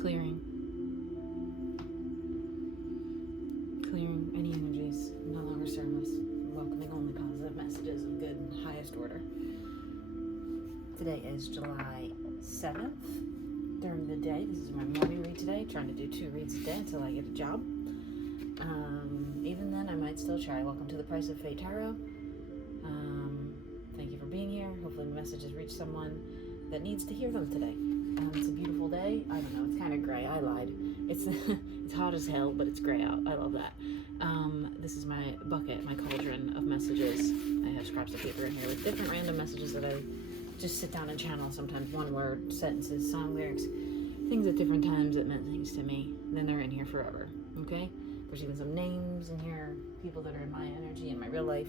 Clearing any energies no longer serve us. Welcoming only positive messages of good and highest order. Today is July 7th. During the day, this is my morning read today. Trying to do 2 reads a day until I get a job. Even then, I might still try. Welcome to the Price of Fate Tarot. Thank you for being here. Hopefully the messages reach someone that needs to hear them today. It's a beautiful day. I don't know, it's kind of gray. I lied. It's it's hot as hell, but it's gray out. I love that. This is my bucket, my cauldron of messages. I have scraps of paper in here with different random messages that I just sit down and channel. Sometimes one word, sentences, song lyrics, things at different times that meant things to me. Then they're in here forever, okay? There's even some names in here, people that are in my energy, in my real life.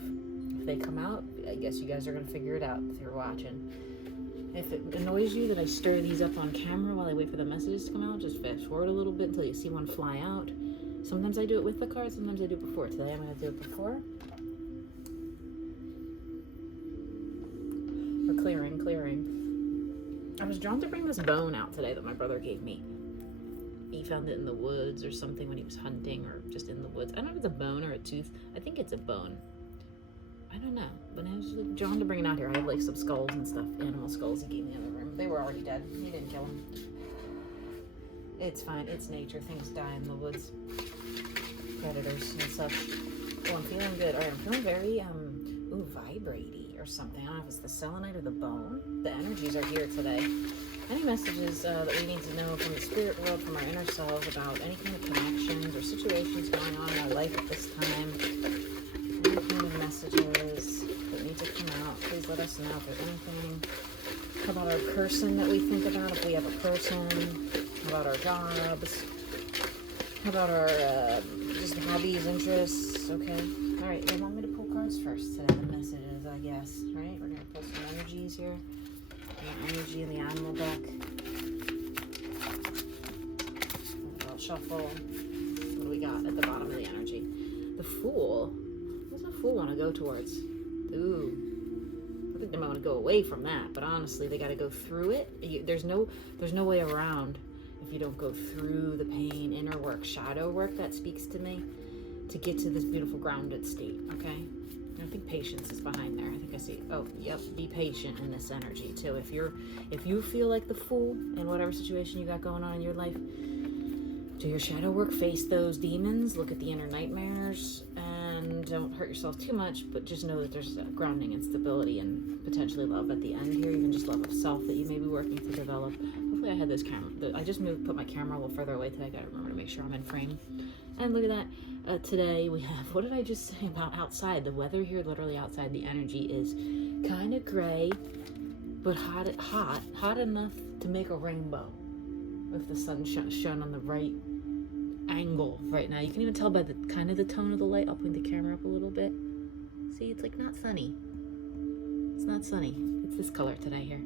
If they come out, I guess you guys are going to figure it out if you're watching. If it annoys you that I stir these up on camera while I wait for the messages to come out, just fast forward a little bit until you see one fly out. Sometimes I do it with the cards, sometimes I do it before. Today I'm going to do it before. We're clearing. I was drawn to bring this bone out today that my brother gave me. He found it in the woods or something when he was hunting, or just in the woods. I don't know if it's a bone or a tooth. I think it's a bone. I don't know, but I was drawn to bring it out here. I have like some skulls and stuff, animal skulls he gave me in the room. They were already dead. He didn't kill them. It's fine. It's nature. Things die in the woods. Predators and such. Oh, I'm feeling good. All right, I'm feeling very, vibraty or something. I don't know if it's the selenite or the bone. The energies are here today. Any messages that we need to know from the spirit world, from our inner selves, about any kind of connections or situations going on in our life at this time? Any kind of messages that need to come out? Please let us know if there's anything. How about our person that we think about, if we have a person? How about our jobs? How about our just hobbies, interests? Okay. All right. They want me to pull cards first today. The messages, I guess. Right? We're gonna pull some energies here. Energy in the animal deck. I'll shuffle. What do we got at the bottom of the energy? The Fool. What does the Fool want to go towards? Ooh. I think they might want to go away from that, but honestly, they got to go through it. There's no way around if you don't go through the pain, inner work, shadow work. That speaks to me to get to this beautiful grounded state. Okay. I think patience is behind there. I think I see. Oh, yep. Be patient in this energy too. If you feel like the Fool in whatever situation you got going on in your life, do your shadow work. Face those demons. Look at the inner nightmares, and don't hurt yourself too much. But just know that there's grounding and stability and potentially love at the end here. Even just love of self that you may be working to develop. Hopefully, I had this camera. I just put my camera a little further away today. I gotta remember to make sure I'm in frame. And look at that. Today we have, what did I just say about outside? The weather here, literally outside, the energy is kind of gray, but hot enough to make a rainbow if the sun shone on the right angle right now. You can even tell by the kind of the tone of the light. I'll point the camera up a little bit. See, it's like not sunny. It's not sunny. It's this color today here.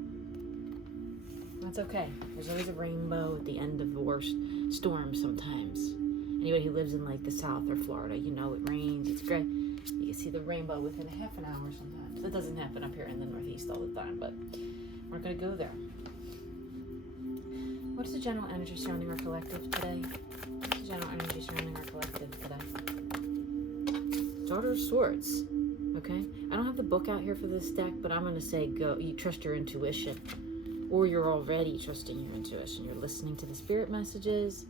That's okay. There's always a rainbow at the end of the worst storms sometimes. Anybody who lives in like the South or Florida, you know it rains, it's gray. You can see the rainbow within half an hour sometimes. That doesn't happen up here in the Northeast all the time, but we're going to go there. What's the general energy surrounding our collective today? What's the general energy surrounding our collective today? Daughter of Swords. Okay? I don't have the book out here for this deck, but I'm going to say go. You trust your intuition. Or you're already trusting your intuition. You're listening to the spirit messages.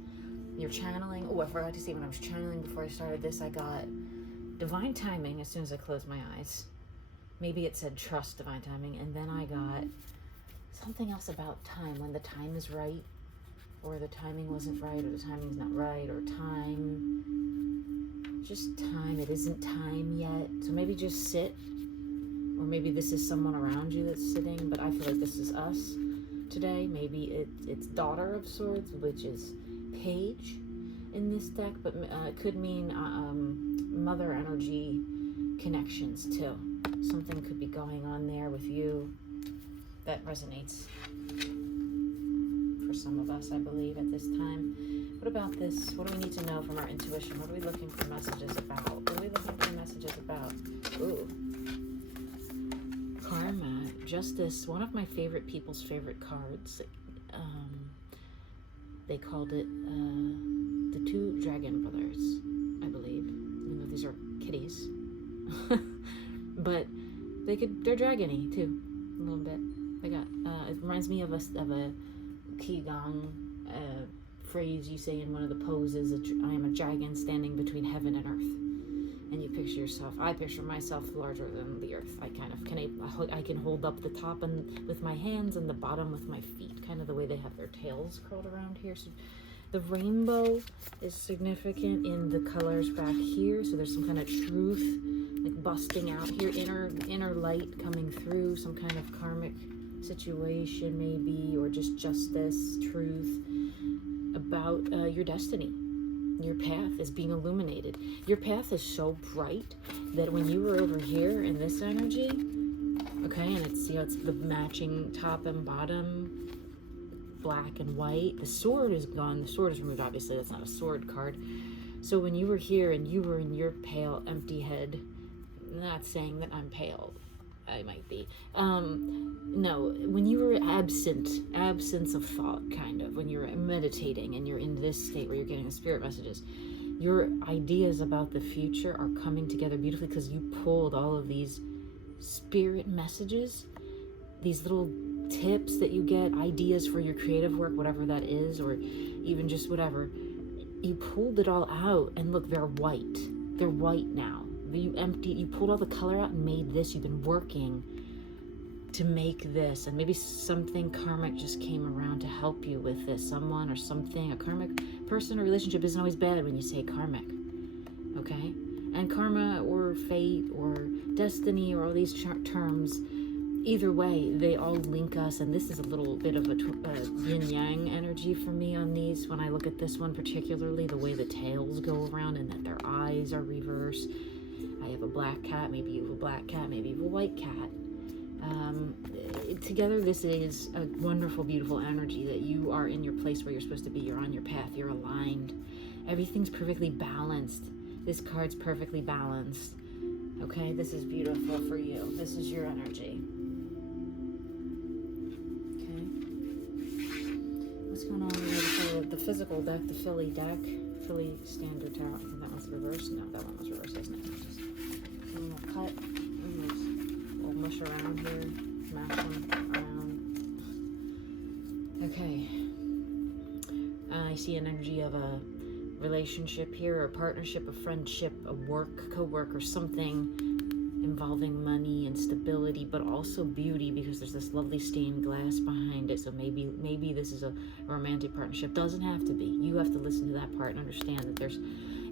You're channeling. Oh, I forgot to say when I was channeling before I started this, I got divine timing as soon as I closed my eyes. Maybe it said trust divine timing, and then I got something else about time, when the time is right, or the timing wasn't right, or the timing's not right, or time. Just time. It isn't time yet. So maybe just sit, or maybe this is someone around you that's sitting, but I feel like this is us today. Maybe it's Daughter of Swords, which is Page in this deck, but it could mean mother energy connections too. Something could be going on there with you that resonates for some of us, I believe, at this time. What about this? What do we need to know from our intuition? What are we looking for messages about? What are we looking for messages about? Ooh. Karma, Justice, one of my favorite people's favorite cards. They called it the two dragon brothers, I believe. Even though these are kitties. But they're dragony too, a little bit. They got, it reminds me of a Qigong phrase you say in one of the poses, I am a dragon standing between heaven and earth. And you picture yourself, I picture myself larger than the earth. I kind of I can hold up the top and with my hands and the bottom with my feet, kind of the way they have their tails curled around here. So the rainbow is significant in the colors back here. So there's some kind of truth, like busting out here, inner light coming through, some kind of karmic situation maybe, or just justice, truth about your destiny. Your path is being illuminated. Your path is so bright that when you were over here in this energy, okay, and it's, it's the matching top and bottom, black and white. The sword is gone. The sword is removed, obviously. That's not a sword card. So when you were here and you were in your pale, empty head, I'm not saying that I'm pale. I might be. No, when you were absence of thought, kind of, when you're meditating and you're in this state where you're getting the spirit messages, your ideas about the future are coming together beautifully because you pulled all of these spirit messages, these little tips that you get, ideas for your creative work, whatever that is, or even just whatever. You pulled it all out, and look, they're white. They're white now. You pulled all the color out and made this. You've been working to make this, and maybe something karmic just came around to help you with this. Someone or something, a karmic person or relationship isn't always bad when you say karmic, okay? And karma or fate or destiny or all these terms, either way, they all link us, and this is a little bit of a yin-yang energy for me on these. When I look at this one particularly, the way the tails go around and that their eyes are reversed. I have a black cat, maybe you have a black cat, maybe you have a white cat. Together, this is a wonderful, beautiful energy that you are in your place where you're supposed to be. You're on your path. You're aligned. Everything's perfectly balanced. This card's perfectly balanced. Okay, this is beautiful for you. This is your energy. Okay. What's going on with the physical deck, the Philly deck? Philly Standard Tarot. I think that one's reversed. No, that one was reversed, isn't it? Just some little cut. We'll mush around here. Mash them around. Okay. I see an energy of a relationship here, or a partnership, a friendship, a work, co-work, or something involving money and stability, but also beauty, because there's this lovely stained glass behind it. So maybe this is a romantic partnership. Doesn't have to be. You have to listen to that part and understand that there's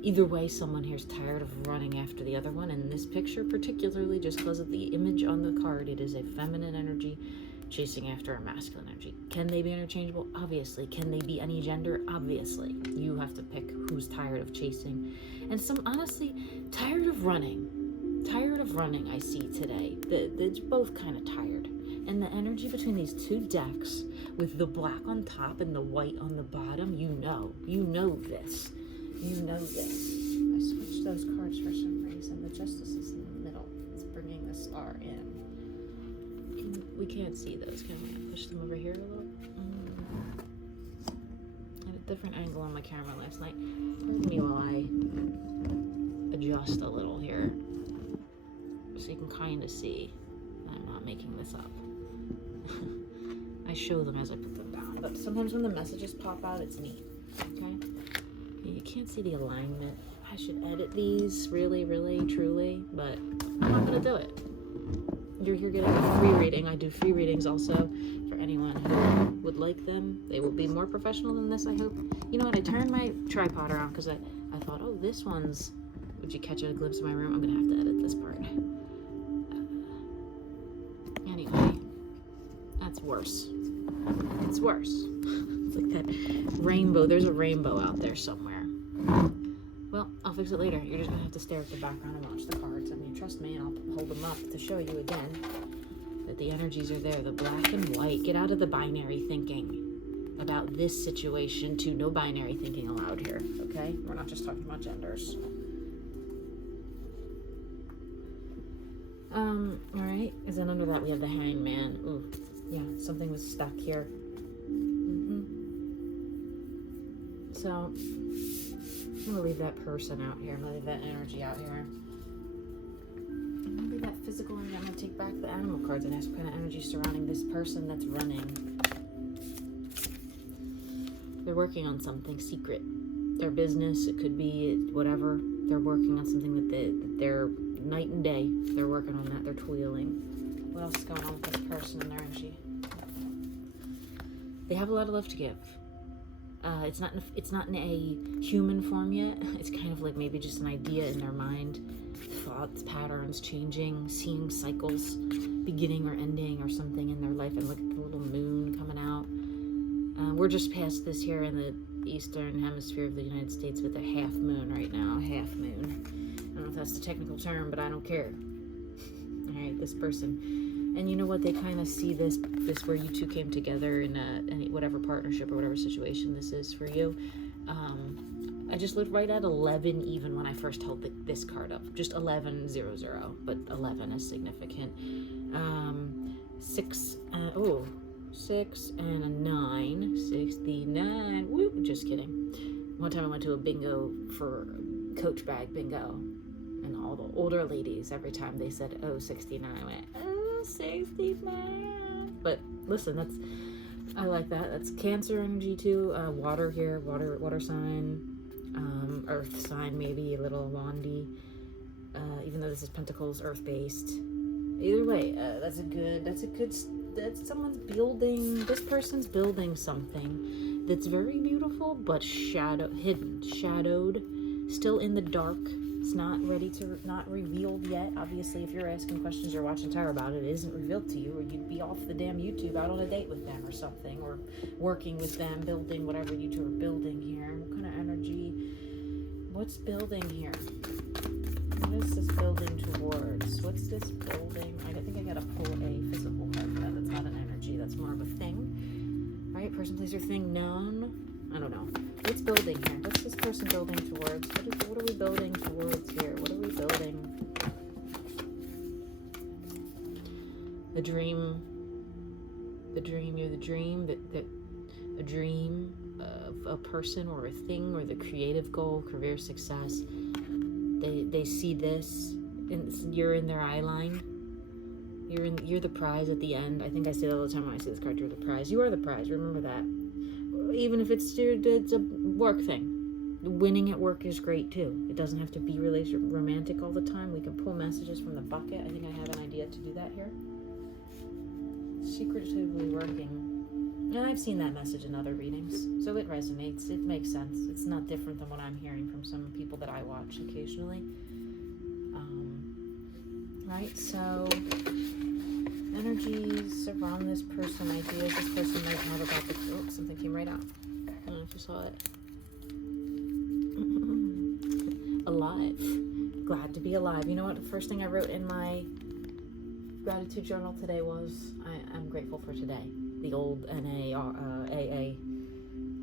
either way, someone here is tired of running after the other one. And in this picture particularly, just because of the image on the card, it is a feminine energy chasing after a masculine energy. Can they be interchangeable? Obviously. Can they be any gender? Obviously. You have to pick who's tired of chasing. And some, honestly, tired of running. Tired of running, I see today. They're both kind of tired. And the energy between these two decks, with the black on top and the white on the bottom, you know this. You know this. I switched those cards for some reason. The Justice is in the middle. It's bringing the Star in. We can't see those, can we? Push them over here a little. I had a different angle on my camera last night. Pardon me while I adjust a little here, so you can kind of see I'm not making this up. I show them as I put them down, but sometimes when the messages pop out, it's neat. Okay, you can't see the alignment. I should edit these really, really, truly, but I'm not gonna do it. You're here getting a free reading. I do free readings also for anyone who would like them. They will be more professional than this, I hope. You know what? I turned my tripod around because I thought, oh, this one's... Would you catch a glimpse of my room? I'm going to have to edit this part. Anyway, that's worse. It's worse. It's like that rainbow. There's a rainbow out there somewhere. Well, I'll fix it later. You're just going to have to stare at the background and watch the cards. I mean, trust me, and I'll hold them up to show you again that the energies are there. The black and white. Get out of the binary thinking about this situation to no binary thinking allowed here, okay? We're not just talking about genders. All right. And then under that, we have the Hangman. Ooh, yeah, something was stuck here. So I'm gonna leave that person out here. I'm gonna leave that energy out here. I'm gonna leave that physical energy. I'm gonna take back the animal cards and ask what kind of energy surrounding this person that's running. They're working on something secret. Their business, it could be whatever. They're working on something that they're night and day. They're working on that. They're toiling. What else is going on with this person and their energy? They have a lot of love to give. It's not in a human form yet. It's kind of like maybe just an idea in their mind, thoughts, patterns changing, seeing cycles beginning or ending or something in their life. And look at the little moon coming out. We're just past this here in the eastern hemisphere of the United States with a half moon right now. Half moon. I don't know if that's the technical term, but I don't care. All right, this person. And you know what? They kind of see this where you two came together in any whatever partnership or whatever situation this is for you. I just looked right at 11 even when I first held this card up. Just 1100, but 11 is significant. 6 and a 9. 69. Woo, just kidding. One time I went to a bingo for coach bag bingo. And all the older ladies, every time they said, oh, 69, I went, oh, 69. But listen, I like that. That's Cancer energy too. Water here, water sign, earth sign, maybe a little wandy. Even though this is Pentacles, earth-based. Either way, that's someone's building, this person's building something that's very beautiful, but hidden, shadowed, still in the dark. It's not revealed yet. Obviously, if you're asking questions or watching Tara about it, it isn't revealed to you, or you'd be off the damn YouTube out on a date with them or something, or working with them, building whatever you two are building here. What kind of energy? What's building here? What is this building towards? What's this building? I think I gotta pull a physical card for that. That's not an energy. That's more of a thing. All right, person, place, or thing known. I don't know. What's building here? What's this person building towards? What are we building towards here? What are we building? The dream. The dream. You're the dream. A dream of a person or a thing, or the creative goal, career success. They see this, and you're in their eye line. You're the prize at the end. I think I say that all the time when I see this card. You're the prize. You are the prize. Remember that. Even if it's a work thing. Winning at work is great too. It doesn't have to be romantic all the time. We can pull messages from the bucket. I think I have an idea to do that here. Secretively working. And I've seen that message in other readings, so it resonates. It makes sense. It's not different than what I'm hearing from some people that I watch occasionally. Right, so energies around this person, ideas this person might have about the... Oh, something came right out. I don't know if you saw it. Alive. Glad to be alive. You know what? The first thing I wrote in my gratitude journal today was, I'm grateful for today. The old NA, AA,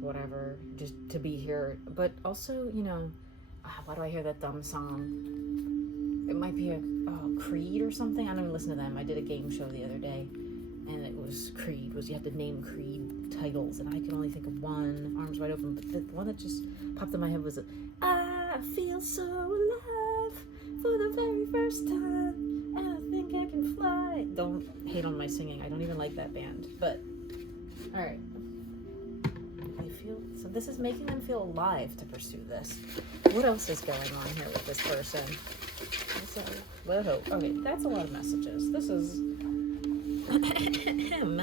whatever, just to be here. But also, you know, why do I hear that dumb song? It might be a Creed or something. I don't even listen to them. I did a game show the other day, and it was Creed. You had to name Creed titles, and I can only think of one, Arms Wide Open. But the one that just popped in my head was, I feel so alive for the very first time, and I think I can fly. Don't hate on my singing. I don't even like that band. But, all right. So this is making them feel alive to pursue this. What else is going on here with this person? What hope? Okay, that's a lot of messages. This is him.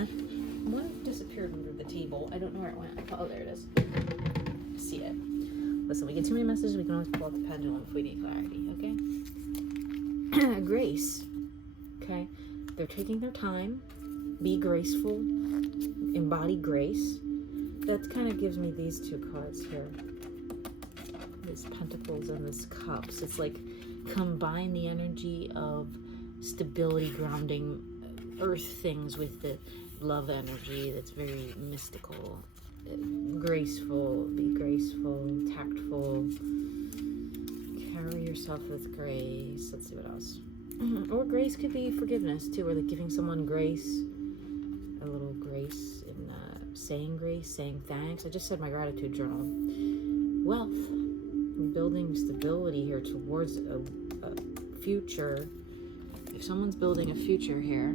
One disappeared under the table. I don't know where it went. Oh, there it is. I see it. Listen, we get too many messages. We can always pull out the pendulum if we need clarity. Okay. Grace. Okay. They're taking their time. Be graceful. Embody grace. That kind of gives me these two cards here. This Pentacles and this Cups. It's like combine the energy of stability, grounding, earth things with the love energy that's very mystical. Graceful, be graceful, tactful. Carry yourself with grace. Let's see what else. Or grace could be forgiveness too, or like giving someone grace, a little grace in saying grace, saying thanks. I just said my gratitude journal. Wealth, building stability here towards a future. If someone's building a future here,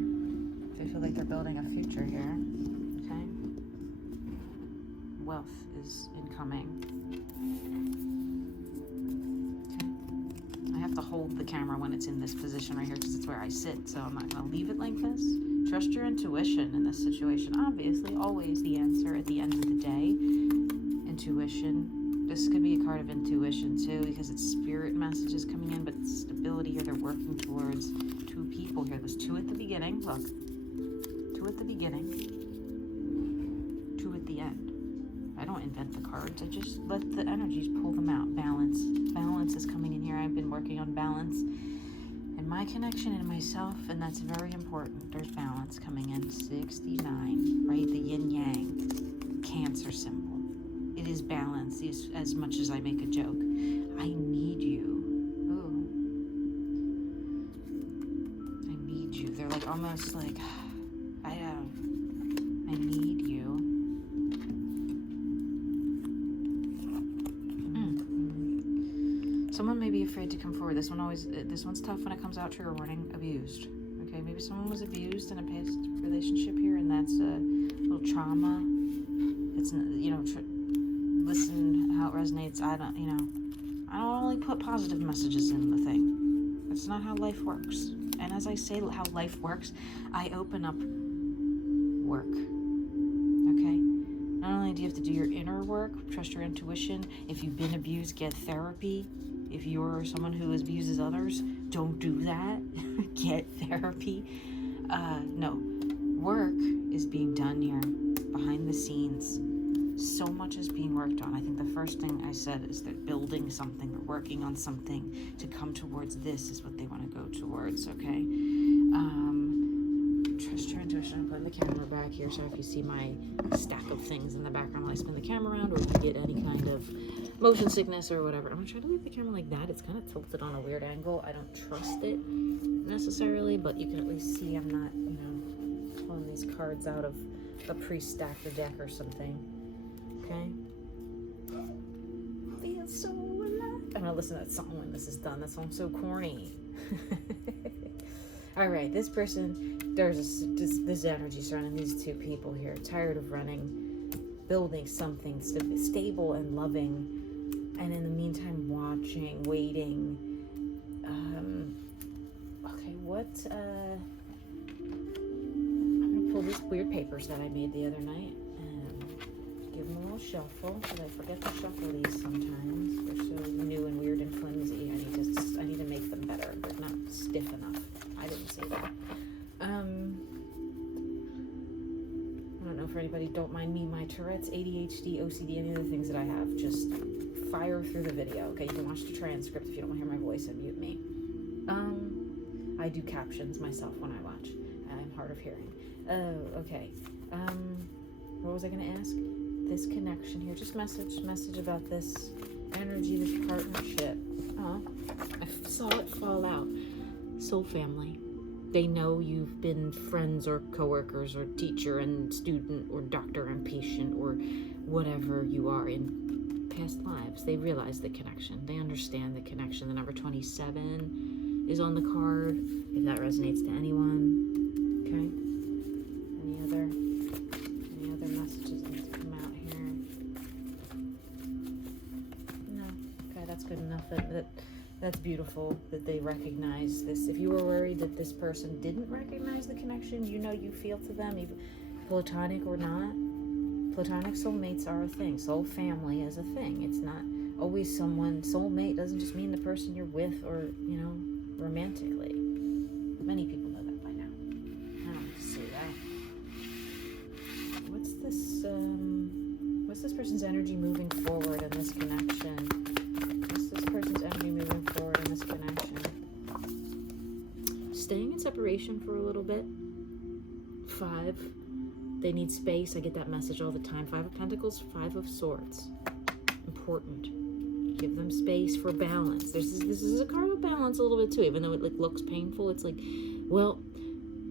if they feel like they're building a future here, okay, wealth is incoming. Okay, I have to hold the camera when it's in this position right here because it's where I sit, so I'm not going to leave it like this. Trust your intuition in this situation. Obviously, always the answer at the end of the day. Intuition. This could be a card of intuition too, because it's spirit messages coming in, but stability here. They're working towards two people here. There's two at the beginning. Look, two at the beginning, two at the end. I don't invent the cards. I just let the energies pull them out. Balance. Balance is coming in here. I've been working on balance and my connection and myself, and that's very important. There's balance coming in. 69, right? The yin-yang, Cancer symbol. It is balance, as much as I make a joke. I need you. Oh. I need you. They're like almost like, I need you. Someone may be afraid to come forward. This one's tough when it comes out. Trigger warning, abused. Okay, maybe someone was abused in a past relationship here, and that's a little trauma. It's, listen how it resonates. I don't only put positive messages in the thing. That's not how life works. And as I say how life works, I open up work. Okay? Not only do you have to do your inner work, trust your intuition. If you've been abused, get therapy. If you're someone who abuses others, don't do that. Get therapy. No. Work is being done here behind the scenes. So much is being worked on. I think the first thing I said is they're building something, they're working on something to come towards. This is what they want to go towards, okay? Trust your intuition. I'm putting the camera back here, so if you see my stack of things in the background while I spin the camera around, or if you get any kind of motion sickness or whatever. I'm going to try to leave the camera like that. It's kind of tilted on a weird angle. I don't trust it necessarily, but you can at least see I'm not, pulling these cards out of a pre-stacked deck or something. Okay. Feel so alive. I'm gonna listen to that song when this is done. That song's so corny. All right, this person, there's this energy surrounding these two people here. Tired of running, building something stable and loving, and in the meantime, watching, waiting. Okay, what? I'm gonna pull these weird papers that I made the other night. Give them a little shuffle, because I forget to shuffle these sometimes. They're so new and weird and flimsy. I need to make them better. They're not stiff enough. I didn't say that. I don't know if anybody, don't mind me, my Tourette's, ADHD, OCD, any of the things that I have. Just fire through the video. Okay, you can watch the transcript if you don't want to hear my voice and mute me. I do captions myself when I watch. I'm hard of hearing. Oh, okay. What was I going to ask? This connection here, just message about this energy, this partnership. Oh, I saw it fall out. Soul family. They know you've been friends or coworkers or teacher and student or doctor and patient or whatever you are in past lives. They realize the connection. They understand the connection. The number 27 is on the card, if that resonates to anyone. Okay. Any other messages need to come out here? No. Okay, that's good enough. That's beautiful that they recognize this. If you were worried that this person didn't recognize the connection, you feel to them, even platonic or not. Platonic soulmates are a thing. Soul family is a thing. It's not always someone. Soulmate doesn't just mean the person you're with or, romantically. Many people know that by now. I don't have to say that. What's this person's energy moving forward in this connection? What's this person's energy moving forward in this connection? Staying in separation for a little bit. 5. They need space. I get that message all the time. 5 of Pentacles, 5 of Swords. Important. Give them space for balance. This is a card of balance a little bit too, even though it looks painful. It's like, well,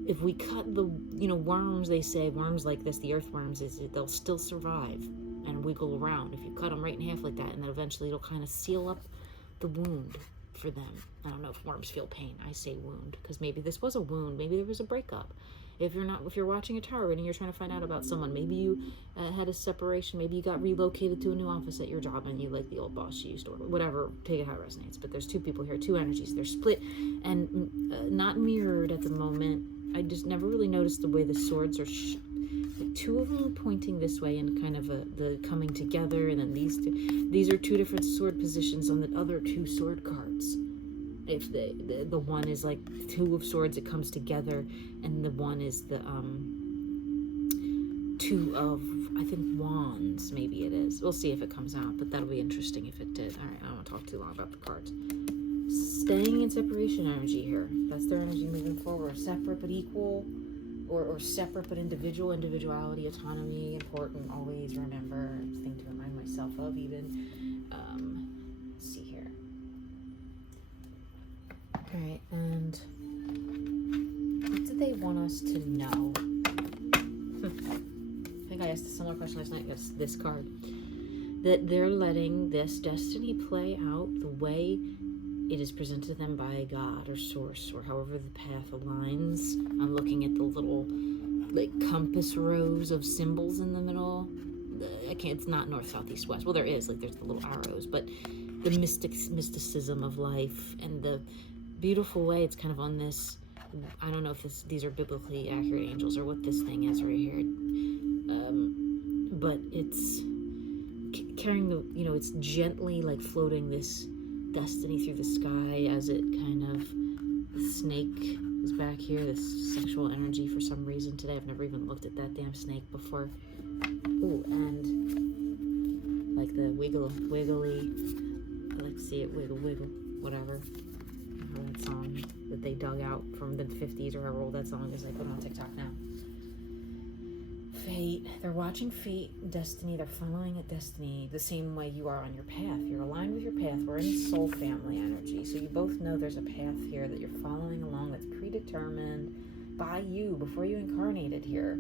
if we cut the, worms, they say, worms like this, the earthworms, they'll still survive and wiggle around. If you cut them right in half like that, and then eventually it'll kind of seal up the wound for them. I don't know if worms feel pain. I say wound because maybe this was a wound. Maybe there was a breakup. If you're watching a tarot reading, you're trying to find out about someone. Maybe you had a separation. Maybe you got relocated to a new office at your job and you like the old boss you used to, or whatever. Take it how it resonates. But there's two people here, two energies. They're split and not mirrored at the moment. I just never really noticed the way the swords are. Like two of them are pointing this way in kind of the coming together, and then these are two different sword positions on the other two sword cards. If the one is like two of swords, it comes together, and the one is the two of, I think, wands, maybe it is. We'll see if it comes out, but that'll be interesting if it did. All right, I don't want to talk too long about the cards. Staying in separation energy here. That's their energy moving forward. Separate but equal, or separate but individual. Individuality, autonomy, important. Always remember. Thing to remind myself of even. Let's see here. All right, and what do they want us to know? I think I asked a similar question last night. This card. That they're letting this destiny play out the way it is presented to them by God or source, or however the path aligns. I'm looking at the little like compass rows of symbols in the middle. It's not north, south, east, west. Well, there is, like there's the little arrows, but the mysticism of life and the beautiful way it's kind of on this. I don't know if these are biblically accurate angels or what this thing is right here. But it's carrying the, it's gently like floating this destiny through the sky as it kind of, the snake is back here, this sexual energy for some reason today. I've never even looked at that damn snake before. Ooh, and like the wiggly, I like to see it wiggle, whatever. That song that they dug out from the 50s or however old that song is, I put on TikTok now. Fate. They're watching fate, destiny. They're following a destiny the same way you are on your path. You're aligned with your path. We're in soul family energy. So you both know there's a path here that you're following along that's predetermined by you before you incarnated here.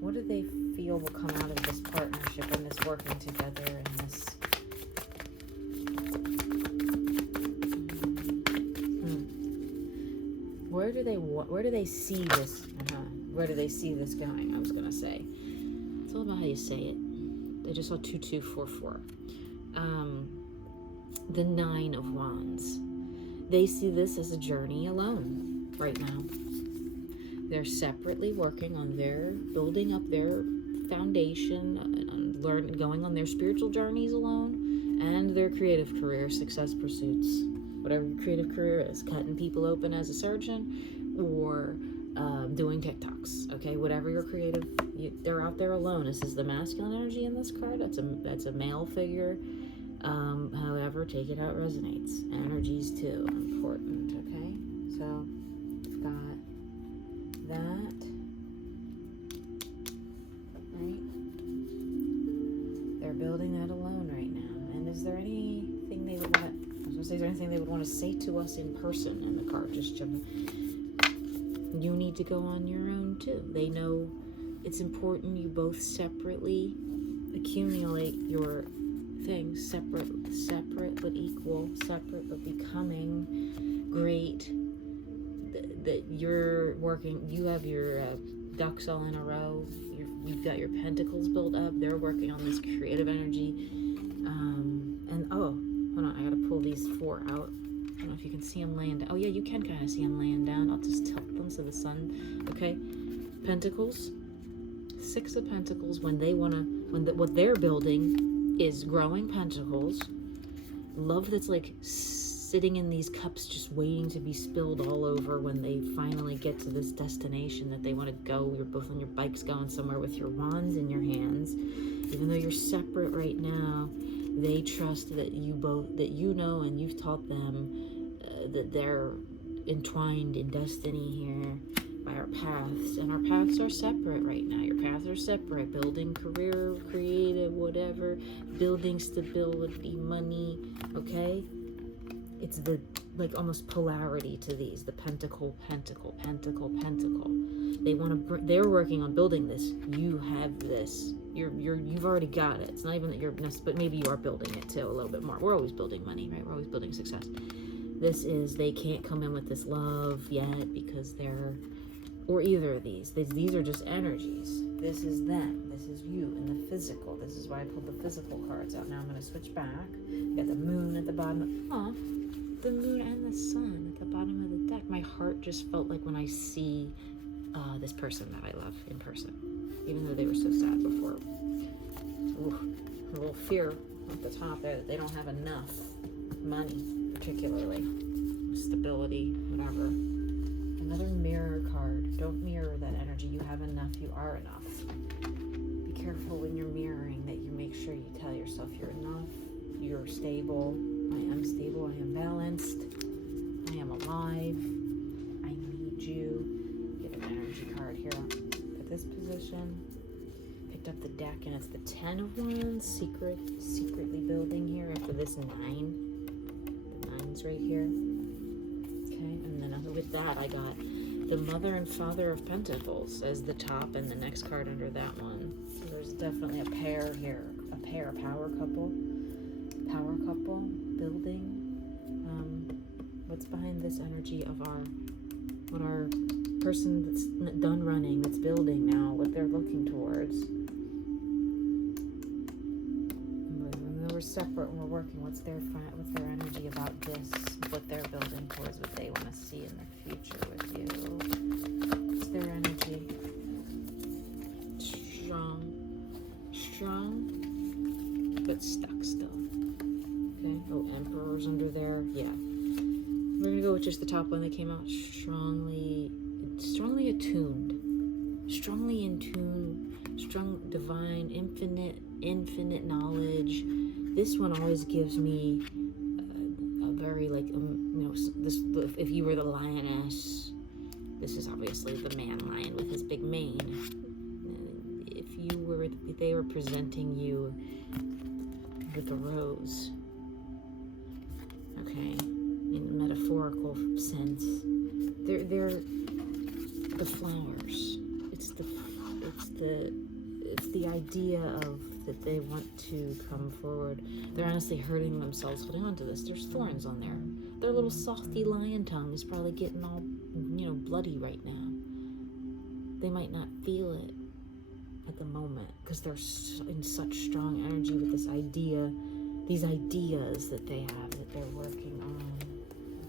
What do they feel will come out of this partnership and this working together and this... Where do they see this? Where do they see this going? I was gonna say. It's all about how you say it. I just saw 2244. The 9 of Wands. They see this as a journey alone right now. They're separately working on building up their foundation, and going on their spiritual journeys alone, and their creative career, success pursuits. Whatever your creative career is, cutting people open as a surgeon, or doing TikToks, okay? Whatever your creative, they're out there alone. This is the masculine energy in this card. That's a male figure. However, take it how it resonates. Energies too, important, okay? So, we've got that, right? They're building that alone right now. And is there anything they would want? Is there anything they would want to say to us in person in the card? Just jumping. You need to go on your own too. They know it's important you both separately accumulate your things, separate but equal, separate but becoming great. That you're working, you have your ducks all in a row. You've got your pentacles built up. They're working on this creative energy. And hold on, I gotta pull these 4 out. I don't know if you can see them laying down. Oh yeah, you can kind of see them laying down. I'll just tilt them so the sun. Okay, Pentacles, 6 of Pentacles. What they're building is growing pentacles. Love that's like sitting in these cups, just waiting to be spilled all over when they finally get to this destination that they want to go. You're both on your bikes going somewhere with your wands in your hands. Even though you're separate right now, they trust that you know, and you've taught them that they're entwined in destiny here by our paths. And our paths are separate right now. Your paths are separate. Building career, creative, whatever. Building stability, money, okay? it's the, like, almost polarity to these, the pentacle, pentacle, pentacle, pentacle. They want to, they're working on building this. You have this. You've already got it. It's not even that you're, but maybe you are building it too, a little bit more. We're always building money, right? We're always building success. This is, they can't come in with this love yet because they're, or either of these. These are just energies. This is them. This is you in the physical. This is why I pulled the physical cards out. Now I'm going to switch back. You got the moon at the bottom. The moon and the sun at the bottom of the deck. My heart just felt like when I see this person that I love in person, even though they were so sad before. Ooh, a little fear at the top there that they don't have enough money, particularly stability, whatever. Another mirror card. Don't mirror that energy. You have enough. You are enough. Be careful when you're mirroring that you make sure you tell yourself you're enough. You're stable. I am stable. I am balanced. I am alive. I need you. Get an energy card here at this position. Picked up the deck, and it's the 10 of Wands. Secretly building here after this 9. The 9's right here. Okay, and then with that, I got the Mother and Father of Pentacles as the top, and the next card under that one. So there's definitely a pair here. A pair, power couple. Power couple, building. What's behind this energy of what our person that's done running, that's building now, what they're looking towards. When we're separate and we're working, what's their energy about this, what they're building towards, what they want to see in the future with you. What's their energy? Strong, but stuck still. Okay. Oh, Emperor's under there. Yeah. We're gonna go with just the top one that came out. Strongly attuned. Strongly in tune. Strong, divine, infinite knowledge. This one always gives me a very, like, this. If you were the lioness, this is obviously the man lion with his big mane. If they were presenting you with a rose. Okay, in a metaphorical sense, they're the flowers. It's the idea of that they want to come forward. They're honestly hurting themselves holding on to this. There's thorns on there. Their little softy lion tongue is probably getting all, bloody right now. They might not feel it at the moment because they're in such strong energy with this idea. These ideas that they have that they're working on,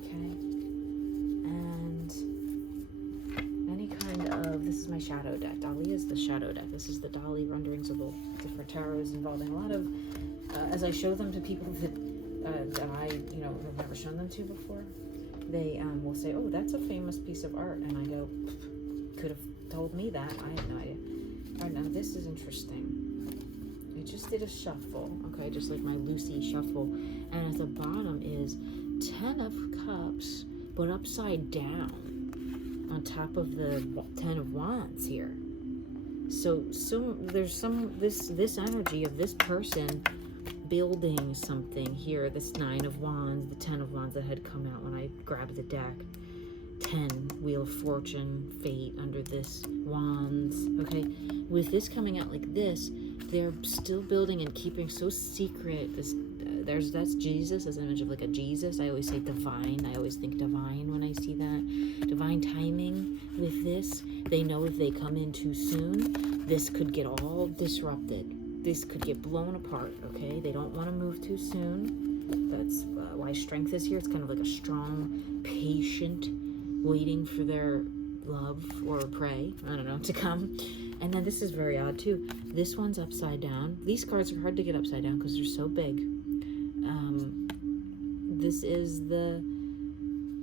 okay? And any kind of, this is my shadow deck. Dali is the shadow deck. This is the Dali renderings of the different tarots involving a lot of, as I show them to people that I, have never shown them to before, they will say, oh, that's a famous piece of art. And I go, could have told me that. I have no idea. All right, now this is interesting. I just did a shuffle, okay, just like my Lucy shuffle, and at the bottom is 10 of Cups, but upside down on top of the 10 of Wands here. So there's this energy of this person building something here. This 9 of Wands, the 10 of Wands that had come out when I grabbed the deck. 10, Wheel of Fortune, Fate under this Wands. Okay, with this coming out like this, they're still building and keeping so secret. That's Jesus as an image of like a Jesus. I always say divine. I always think divine when I see that. Divine timing with this. They know if they come in too soon, this could get all disrupted. This could get blown apart, okay? They don't want to move too soon. That's why strength is here. It's kind of like a strong, patient, waiting for their love or prey, I don't know, to come. And then this is very odd too. This one's upside down. These cards are hard to get upside down because they're so big. This is the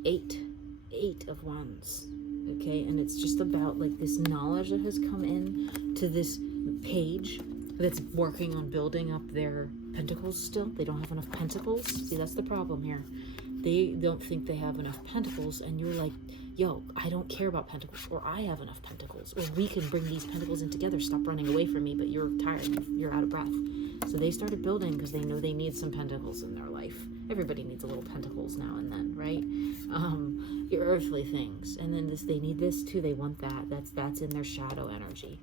8 of Wands. Okay, and it's just about like this knowledge that has come in to this page that's working on building up their pentacles still. They don't have enough pentacles. See, that's the problem here. they don't think they have enough pentacles, and you're like, yo, I don't care about pentacles, or I have enough pentacles, or we can bring these pentacles in together. Stop running away from me, but you're tired, you're out of breath. So they started building because they know they need some pentacles in their life. Everybody needs a little pentacles now and then, right? Your earthly things. And then they need this too. They want that. That's in their shadow energy.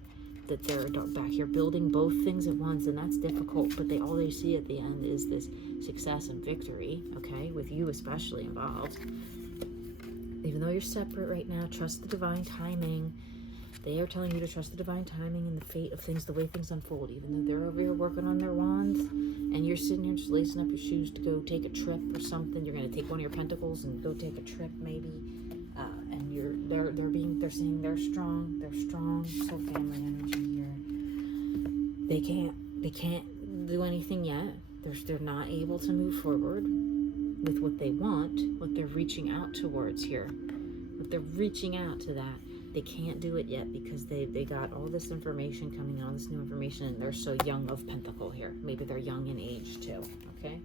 That they're back here building both things at once, and that's difficult, but all they see at the end is this success and victory, okay, with you especially involved. Even though you're separate right now, trust the divine timing. They are telling you to trust the divine timing and the fate of things, the way things unfold. Even though they're over here working on their wands, and you're sitting here just lacing up your shoes to go take a trip or something. You're going to take one of your pentacles and go take a trip, maybe. And they're saying they're strong. They're strong. So family energy here. They can't do anything yet. They're not able to move forward with what they want, what they're reaching out towards here. What they're reaching out to that. They can't do it yet because they got all this information coming in, all this new information, and they're so young of Pentacle here. Maybe they're young in age too, okay?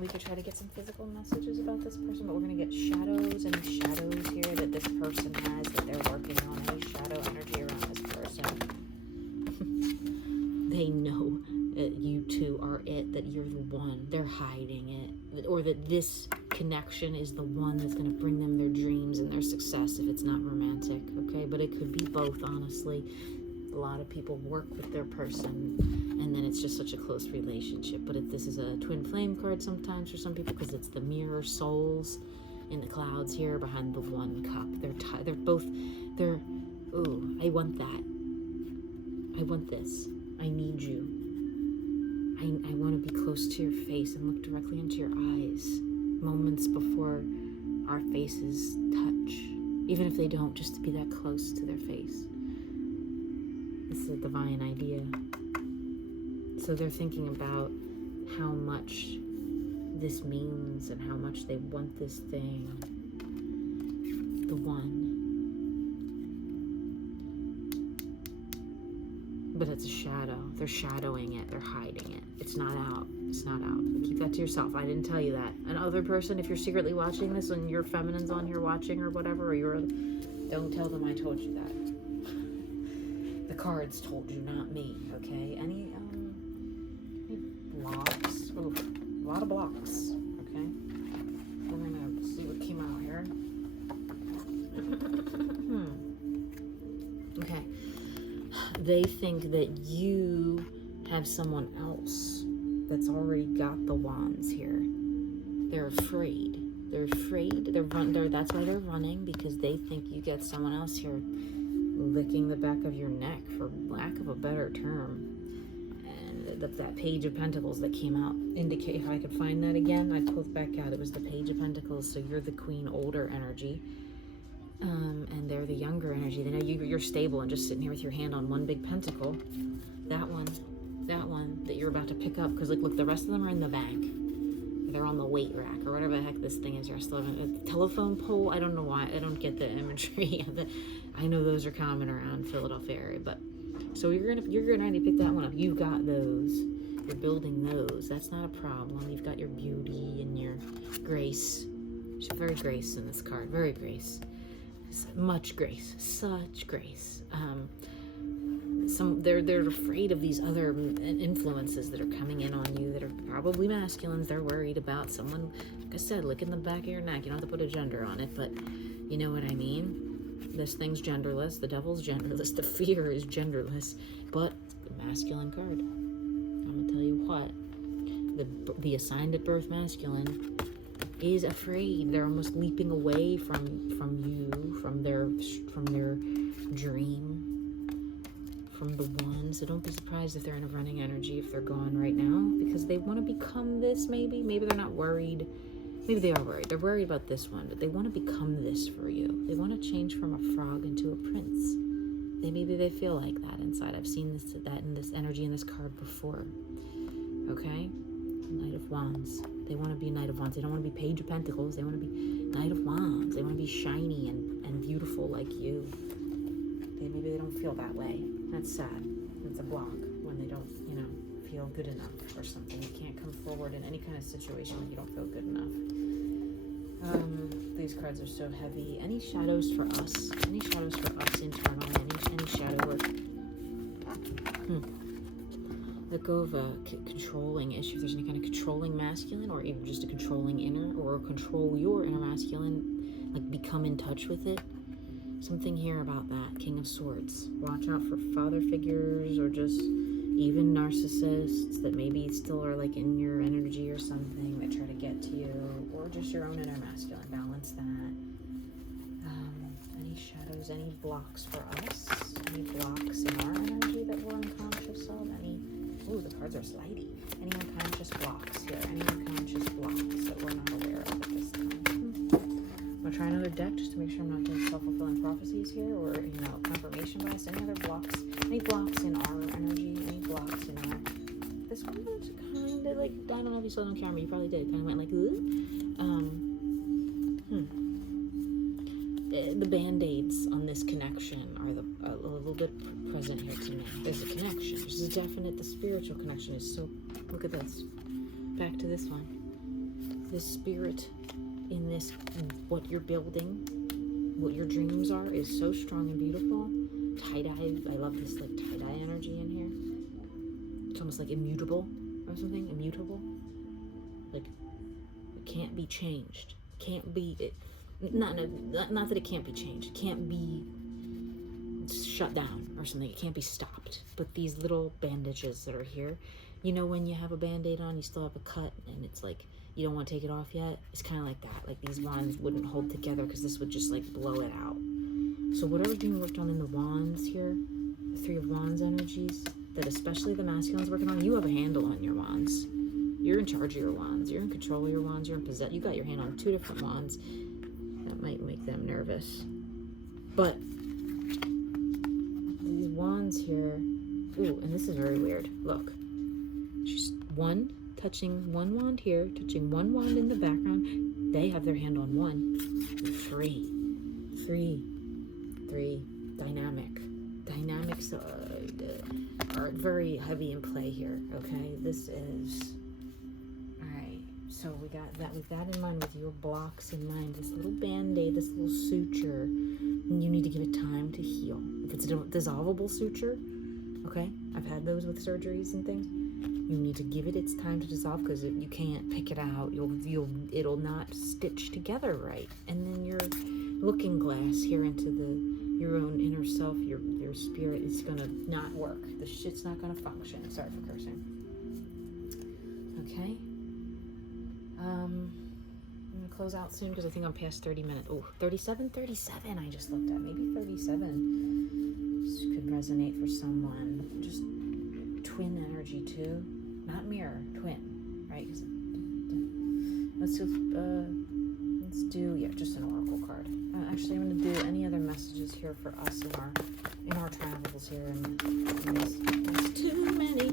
We could try to get some physical messages about this person, but we're going to get shadows, any shadows here that this person has that they're working on, any shadow energy around this person. They know that you two are it, that you're the one. They're hiding it, or that this connection is the one that's going to bring them their dreams and their success if it's not romantic, okay? But it could be both, honestly. A lot of people work with their person, and then it's just such a close relationship. But this is a twin flame card sometimes for some people, because it's the mirror souls in the clouds here behind the one cup. They're both, ooh, I want that. I want this. I need you. I want to be close to your face and look directly into your eyes moments before our faces touch. Even if they don't, just to be that close to their face. This is a divine idea. So they're thinking about how much this means and how much they want this thing. The one. But it's a shadow. They're shadowing it. They're hiding it. It's not out. It's not out. Keep that to yourself. I didn't tell you that. Another person, if you're secretly watching this and your feminine's on here watching or whatever, or don't tell them I told you that. The cards told you, not me, okay? Any blocks? Ooh, a lot of blocks, okay? We're gonna see what came out here. Okay. They think that you have someone else that's already got the wands here. They're afraid. They're afraid. That's why they're running, because they think you get someone else here licking the back of your neck, for lack of a better term. And that Page of Pentacles that came out indicate, if I could find that again, I'd pull it back out. It was the Page of Pentacles. So you're the Queen, older energy. And they're the younger energy. They know you're stable and just sitting here with your hand on one big pentacle. That one that you're about to pick up, because look, the rest of them are in the bank. They're on the weight rack or whatever the heck this thing is. You're still having a telephone pole. I don't know why. I don't get the imagery. I know those are common around Philadelphia area, but so you're gonna pick that one up. You've got those. You're building those. That's not a problem. You've got your beauty and your grace. There's very grace in this card. Very grace. Much grace. Such grace. They're afraid of these other influences that are coming in on you that are probably masculines. They're worried about someone, like I said, licking the back of your neck. You don't have to put a gender on it, but you know what I mean. This thing's genderless. The devil's genderless. The fear is genderless, but the masculine card. I'm gonna tell you what. The assigned at birth masculine is afraid. They're almost leaping away from you, from their dream. From the one. So don't be surprised if they're in a running energy, if they're gone right now, because they want to become this. Maybe they're not worried. Maybe they are worried. They're worried about this one, but they want to become this for you. They want to change from a frog into a prince. Maybe they feel like that inside. I've seen that in this energy in this card before. Okay? Knight of Wands. They want to be Knight of Wands. They don't want to be Page of Pentacles. They want to be Knight of Wands. They want to be shiny and beautiful like you. Maybe they don't feel that way. That's sad. It's a block when they don't, feel good enough or something. You can't come forward in any kind of situation when you don't feel good enough. These cards are so heavy. Any shadows for us? Any shadows for us internally? Any shadow work? Let go of a controlling issue. If there's any kind of controlling masculine, or even just a controlling inner, or control your inner masculine, like become in touch with it. Something here about that. King of Swords. Watch out for father figures, or just even narcissists that maybe still are like in your energy or something that try to get to you, or just your own inner masculine. Balance that. Any shadows, any blocks for us? Any blocks in our energy that we're unconscious of? Ooh, the cards are slidey. Any unconscious blocks here? Any unconscious blocks that we're not aware of at this time? I'm gonna try another deck just to make sure I'm not doing self-fulfilling prophecies here, or confirmation bias. Any other blocks? Any blocks in our energy? Any blocks in our? This one was kind of like, I don't know if you saw it on camera. You probably did. Kind of went like, ooh. The band-aids on this connection are a little bit present here to me. There's a connection. There's a definite, the spiritual connection is so, look at this. Back to this one. This spirit in this, what you're building, what your dreams are, is so strong and beautiful. Tie-dye, I love this like tie-dye energy in here. It's almost like immutable or something, immutable. Like, it can't be changed. Can't be, not that it can't be changed. It can't be shut down or something. It can't be stopped. But these little bandages that are here, you know, when you have a band-aid on, you still have a cut, and it's like, you don't want to take it off yet. It's kind of like that. Like these wands wouldn't hold together because this would just like blow it out. So whatever's being worked on in the wands here, the Three of Wands energies, that especially the masculine's working on, you have a handle on your wands. You're in charge of your wands. You're in control of your wands. You're in possession. You got your hand on 2 different wands. That might make them nervous. But these wands here, ooh, and this is very weird. Look, just touching one wand here, touching one wand in the background. They have their hand on 1. 3. Dynamics are very heavy in play here. Okay, this is all right. So we got that with that in mind, with your blocks in mind. This little band-aid, this little suture, and you need to give it time to heal. If it's a dissolvable suture, okay, I've had those with surgeries and things. You need to give it its time to dissolve, because you can't pick it out. It'll not stitch together right, and then your looking glass here into your own inner self, your spirit, is gonna not work. The shit's not gonna function. Sorry for cursing. Okay. I'm gonna close out soon because I think I'm past 30 minutes. Oh, 37 I just looked at. Maybe 37 could resonate for someone. Just twin energy too. Not mirror, twin, right? Let's do, yeah, just an oracle card. Actually, I'm going to do any other messages here for us in our travels here. And there's too many.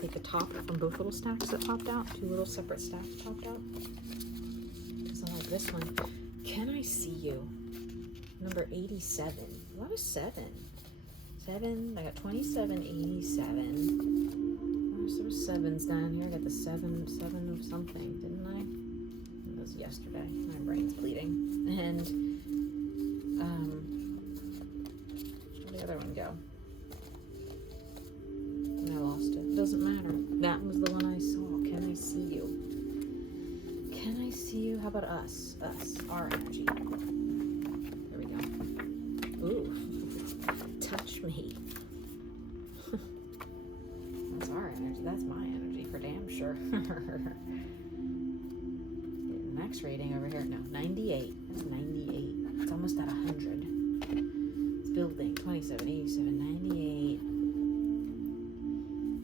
Take a top from both little stacks that popped out. 2 little separate stacks popped out. Because I like this one. Can I see you? Number 87. A lot of 7. 7. I got 27, 87. There were 7s down here. I got the 7 of something, didn't I? It was yesterday. My brain's bleeding. And where'd the other one go? I lost it. Doesn't matter. That was the one I saw. Can I see you? Can I see you? How about us? Our energy. There we go. Ooh. Touch me. That's our energy. That's my energy for damn sure. Max rating over here. No, 98. That's 98. It's almost at 100. It's building. 27, 87, 98.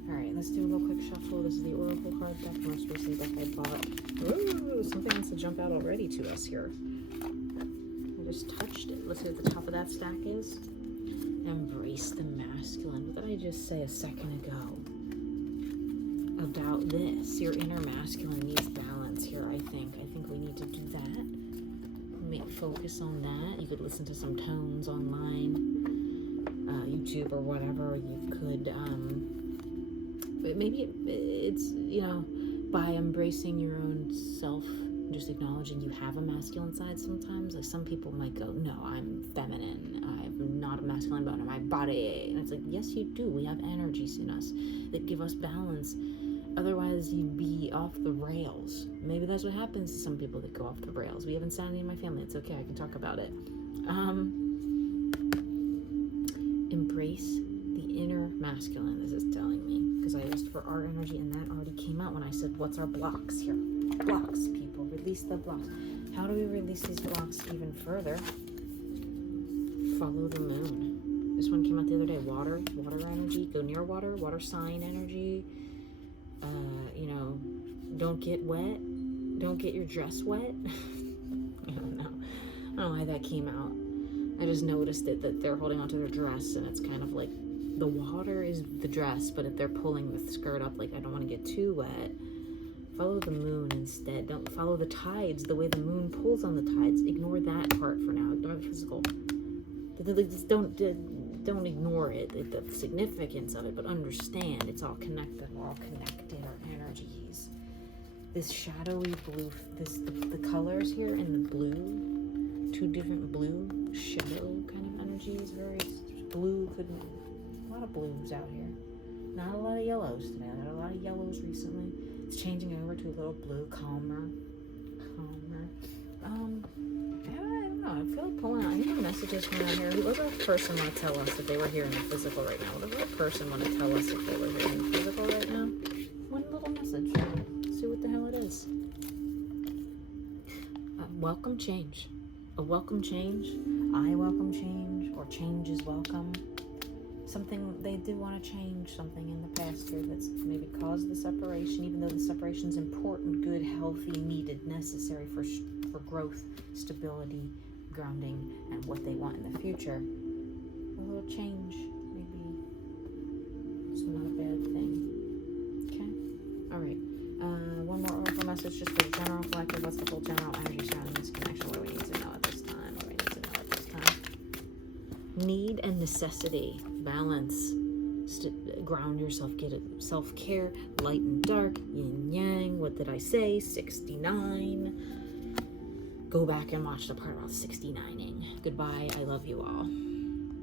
Alright, let's do a real quick shuffle. This is the Oracle card deck, the most recent deck I bought. Ooh, something wants to jump out already to us here. I just touched it. Let's see what the top of that stack is. Embrace the masculine. What did I just say a second ago about this? Your inner masculine needs balance here, I think. I think we need to do that. Focus on that. You could listen to some tones online. YouTube or whatever, you could, maybe it's, by embracing your own self, just acknowledging you have a masculine side sometimes. Like, some people might go, no, I'm feminine, I'm not a masculine bone, my body. And it's like, yes, you do. We have energies in us that give us balance. Otherwise, you'd be off the rails. Maybe that's what happens to some people that go off the rails. We have insanity in my family. It's okay. I can talk about it. Embrace the inner masculine, this is telling me. Because I asked for our energy, and that already came out when I said, what's our blocks here? Blocks, people. Release the blocks. How do we release these blocks even further? Follow the moon. This one came out the other day. Water energy. Go near water. Water sign energy. Don't get wet. Don't get your dress wet. I don't know why that came out. I just noticed that they're holding onto their dress, and it's kind of like the water is the dress, but if they're pulling the skirt up, like, I don't want to get too wet. Follow the moon instead. Don't follow the tides, the way the moon pulls on the tides. Ignore that part for now. Ignore the physical. Just don't ignore it, the significance of it, but understand it's all connected. We're all connected, our energies. This shadowy blue, the colors here in the blue, two different blue shadow kind of energies. Very blue, a lot of blues out here. Not a lot of yellows today. I had a lot of yellows recently. It's changing over to a little blue, calmer. I don't know. I feel like pulling out. Any more messages from out here? What does a person want to tell us if they were here in the physical right now? What does a person want to tell us if they were here in the physical right now? One little message. See what the hell it is. Welcome change. A welcome change. I welcome change, or change is welcome. Something they do want to change, something in the past here that's maybe caused the separation, even though the separation is important, good, healthy, needed, necessary for growth, stability, grounding, and what they want in the future. A little change, maybe it's not a bad thing. Okay? Alright. One more oracle message just for the general collective. What's the full general energy surrounding this connection? What do we need to know at this time? Need and necessity. Balance. Ground yourself. Get it. Self-care. Light and dark. Yin yang. What did I say? 69. Go back and watch the part about 69ing. Goodbye. I love you all.